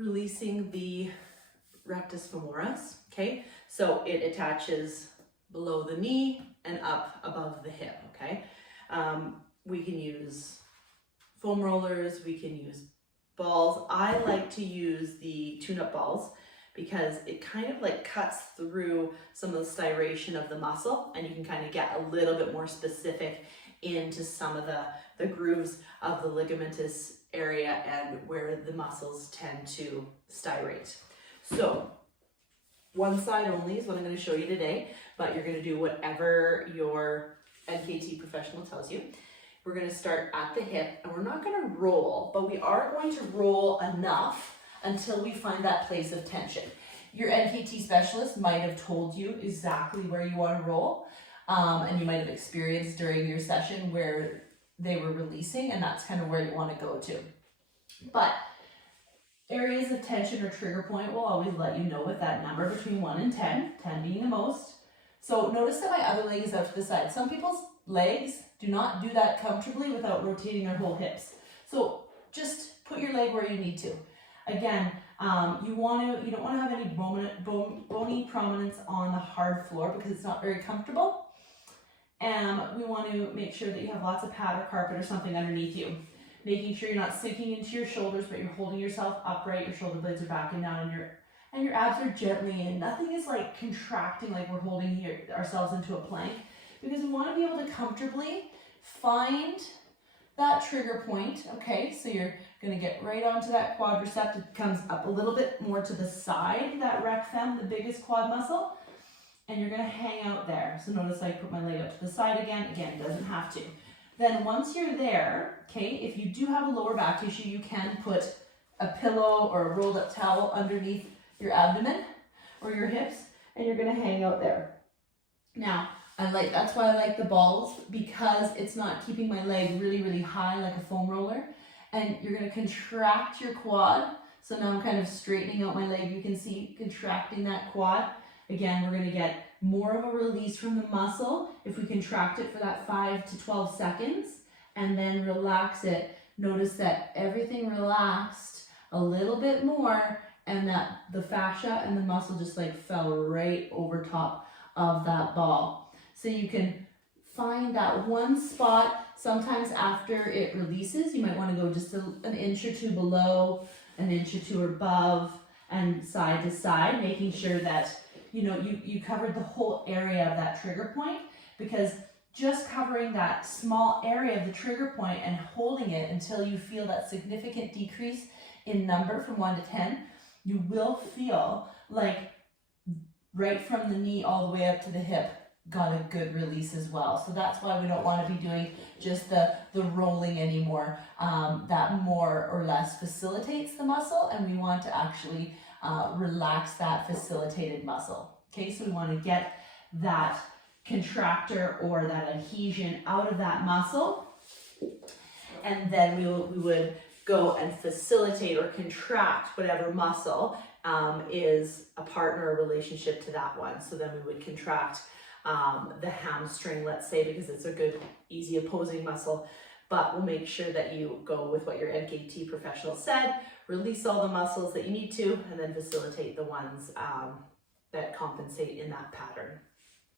releasing the rectus femoris, okay? So it attaches below the knee and up above the hip, okay? We can use foam rollers, we can use balls. I like to use the tune-up balls because it kind of like cuts through some of the striation of the muscle, and you can kind of get a little bit more specific into some of the grooves of the ligamentous area and where the muscles tend to styrate. So one side only is what I'm going to show you today, but you're going to do whatever your NKT professional tells you. We're going to start at the hip, and we're not going to roll, but we are going to roll enough until we find that place of tension. Your NKT specialist might have told you exactly where you want to roll, and you might have experienced during your session where they were releasing, and that's kind of where you want to go to. But areas of tension or trigger point will always let you know with that number between 1 and 10, 10 being the most. So notice that my other leg is out to the side. Some people's legs do not do that comfortably without rotating their whole hips. So just put your leg where you need to. Again, you don't want to have any bony prominence on the hard floor because it's not very comfortable. And we want to make sure that you have lots of pad or carpet or something underneath you. Making sure you're not sinking into your shoulders, but you're holding yourself upright, your shoulder blades are backing down, and your abs are gently in. Nothing is like contracting like we're holding ourselves into a plank, because we want to be able to comfortably find that trigger point, okay? So you're going to get right onto that quadricep. It comes up a little bit more to the side, that rec fem, the biggest quad muscle, and you're going to hang out there. So notice I put my leg up to the side again. Again, it doesn't have to. Then once you're there, okay, if you do have a lower back issue, you can put a pillow or a rolled up towel underneath your abdomen or your hips, and you're going to hang out there. Now, that's why I like the balls, because it's not keeping my leg really, really high like a foam roller. And you're going to contract your quad. So now I'm kind of straightening out my leg. You can see contracting that quad. Again, we're going to get more of a release from the muscle if we contract it for that 5 to 12 seconds and then relax it. Notice that everything relaxed a little bit more, and that the fascia and the muscle just like fell right over top of that ball. So you can find that one spot. Sometimes after it releases, you might want to go just an inch or two below, an inch or two above, and side to side, making sure that you covered the whole area of that trigger point, because just covering that small area of the trigger point and holding it until you feel that significant decrease in number from 1 to 10, you will feel like right from the knee all the way up to the hip got a good release as well. So that's why we don't want to be doing just the rolling anymore. That more or less facilitates the muscle, and we want to actually relax that facilitated muscle. Okay, so we want to get that contractor or that adhesion out of that muscle, and then we would go and facilitate or contract whatever muscle is a partner or relationship to that one. So then we would contract the hamstring, let's say, because it's a good, easy opposing muscle. But we'll make sure that you go with what your NKT professional said, release all the muscles that you need to, and then facilitate the ones that compensate in that pattern.